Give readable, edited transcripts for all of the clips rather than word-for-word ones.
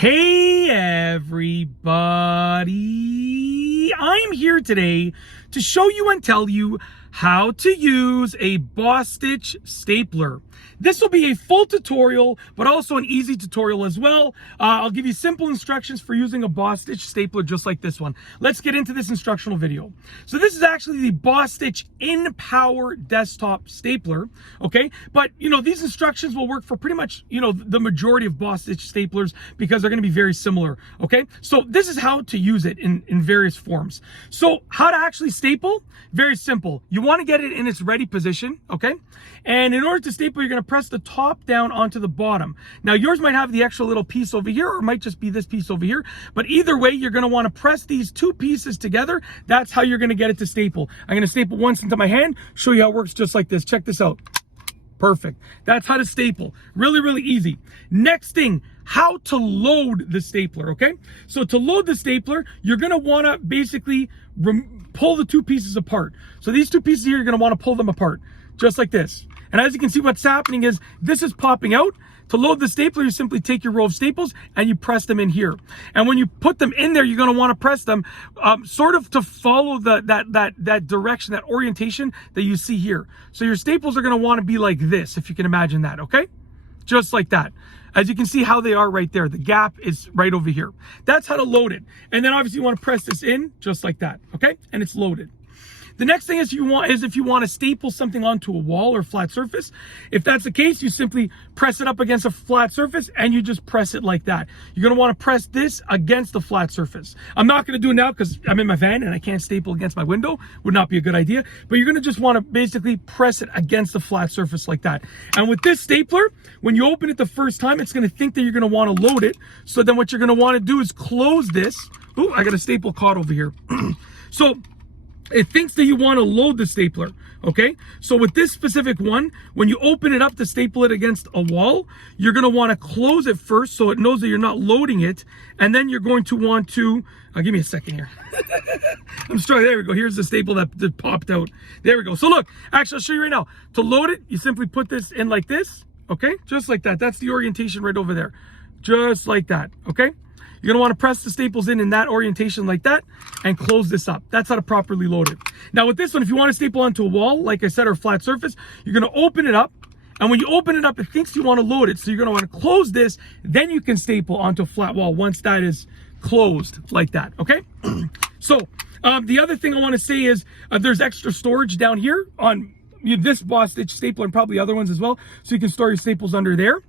Hey everybody, I'm here today to show you and tell you how to use a Bostitch stapler. This will be a full tutorial, but also an easy tutorial as well. I'll give you simple instructions for using a Bostitch stapler just like this one. Let's get into this instructional video. So this is actually the Bostitch in-power desktop stapler, okay? But, these instructions will work for pretty much, the majority of Bostitch staplers because they're gonna be very similar, okay? So this is how to use it in various forms. So how to actually staple? Very simple. You wanna get it in its ready position, okay? And in order to staple, you're gonna press the top down onto the bottom. Now yours might have the extra little piece over here, or it might just be this piece over here. But either way, you're gonna wanna press these two pieces together. That's how you're gonna get it to staple. I'm gonna staple once into my hand, show you how it works just like this. Check this out. Perfect. That's how to staple. Really, really easy. Next thing, how to load the stapler, okay? So to load the stapler, you're gonna wanna basically pull the two pieces apart. So these two pieces here, you're gonna wanna pull them apart, just like this. And as you can see, what's happening is this is popping out. To load the stapler, you simply take your row of staples and you press them in here. And when you put them in there, you're gonna wanna press them sort of to follow that direction, that orientation that you see here. So your staples are gonna wanna be like this, if you can imagine that, okay? Just like that. As you can see how they are right there. The gap is right over here. That's how to load it. And then obviously you wanna press this in just like that, okay? And it's loaded. The next thing if you want to staple something onto a wall or flat surface. If that's the case, you simply press it up against a flat surface and you just press it like that. You're going to want to press this against the flat surface. I'm not going to do it now because I'm in my van and I can't staple against my window. Would not be a good idea. But you're going to just want to basically press it against the flat surface like that. And with this stapler, when you open it the first time, it's going to think that you're going to want to load it. So then what you're going to want to do is close this. Ooh, I got a staple caught over here. So it thinks that you want to load the stapler, okay? So with this specific one, when you open it up to staple it against a wall, you're going to want to close it first so it knows that you're not loading it. And then you're going to want to, give me a second here. I'm struggling. There we go. Here's the staple that popped out. There we go. So look, actually, I'll show you right now. To load it, you simply put this in like this, okay? Just like that. That's the orientation right over there. Just like that, okay? You're gonna wanna press the staples in that orientation like that and close this up. That's how to properly load it. Now with this one, if you wanna staple onto a wall, like I said, or a flat surface, you're gonna open it up. And when you open it up, it thinks you wanna load it. So you're gonna wanna close this, then you can staple onto a flat wall once that is closed like that, okay? So the other thing I wanna say is there's extra storage down here on this Bostitch stapler and probably other ones as well. So you can store your staples under there.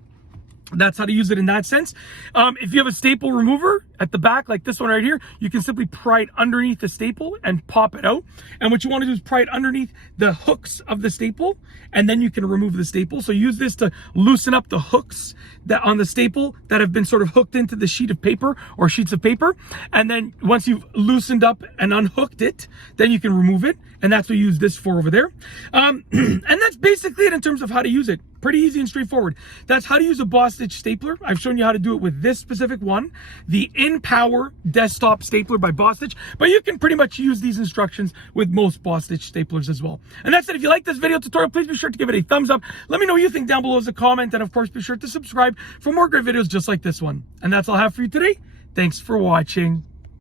That's how to use it in that sense. If you have a staple remover at the back, like this one right here, you can simply pry it underneath the staple and pop it out. And what you want to do is pry it underneath the hooks of the staple, and then you can remove the staple. So use this to loosen up the hooks that on the staple that have been sort of hooked into the sheet of paper or sheets of paper. And then once you've loosened up and unhooked it, then you can remove it. And that's what you use this for over there. And that's basically it in terms of how to use it. Pretty easy and straightforward. That's how to use a Bostitch stapler. I've shown you how to do it with this specific one, the in-power desktop stapler by Bostitch, but you can pretty much use these instructions with most Bostitch staplers as well. And that's it. If you like this video tutorial, please be sure to give it a thumbs up. Let me know what you think down below as a comment, and of course, be sure to subscribe for more great videos just like this one. And that's all I have for you today. Thanks for watching.